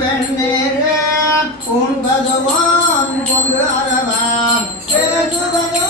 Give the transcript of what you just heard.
பெண்ணேரே உண்பதுவாம் பொது அறவாம். பேசுவதோ